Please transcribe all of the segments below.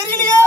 தெரியலையே.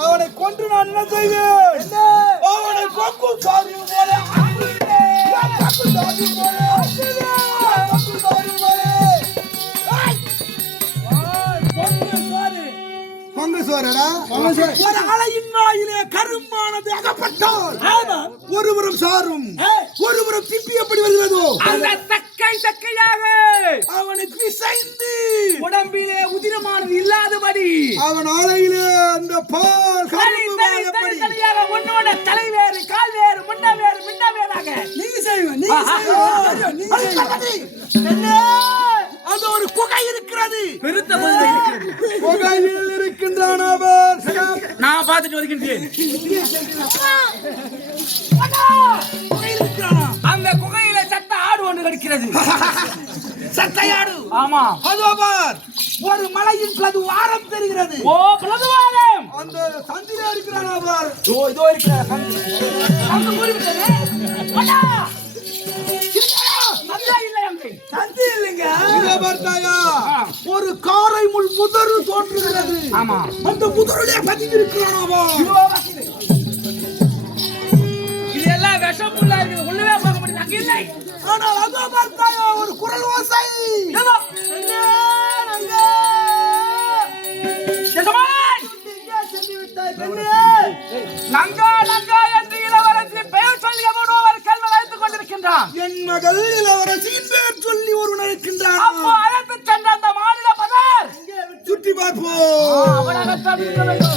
அவனை கொன்று நான் என்ன செய்வேன்? அவனை கொக்கு சாரி ஒரு அலையின் வாயிலே கரும்பானது அகப்பட்டால் ஒருவரும் சாரும் ஒருவரும் திப்பி எப்படி வருகிறதோ அந்த தக்கையாக அவனை பிசைந்து உடம்பிலே உதிரமானது இல்லாதபடி அவன் ஆலையிலே அந்த பால் உன்னோட தலைவேறு கால் வேறு முண்டை வேறு மிண்ட வேறாக நீங்க செய்வீங்க அது ஒரு குகை இருக்கிறது பெருத்த குகையில் இருக்கின்றான் அவர் நான் பார்த்துட்டு வருகின்றேன் அந்த குகையில சட்ட ஆடு ஒன்று கிடைக்கிறது சட்டையாடு ஆமா ஒரு மலையின் பிளதுவாரம் தெரிகிறது ஓ பிளதுவாரம் அந்த சந்தில இருக்கிறான் அவர் இதோ இருக்கிறார் ஒரு காரை முள் முதரு தோன்றுகிறது அந்த முதருடைய பதிந்திருக்கிறான் இதெல்லாம் விஷம் புல்லா இருக்குது உள்ளவே பார்க்க முடியல அங்க இல்லை ஆனால் அதோ பார்த்தாயோ ஒரு குரல் ஓசை நங்கா நங்கா என்று இளவரசி பெயர் சொல்லி ஒரு கல்வி அழைத்துக் கொண்டிருக்கின்றான். என் மகள் இளவரசியின் பெயர் சொல்லி ஒருவன் அழைக்கின்றான். அப்போ அழைத்து சென்ற அந்த மாநில பதர் சுற்றி பார்ப்போம். அவனாகத்தான் இருக்க வேண்டும்.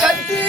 கட்டி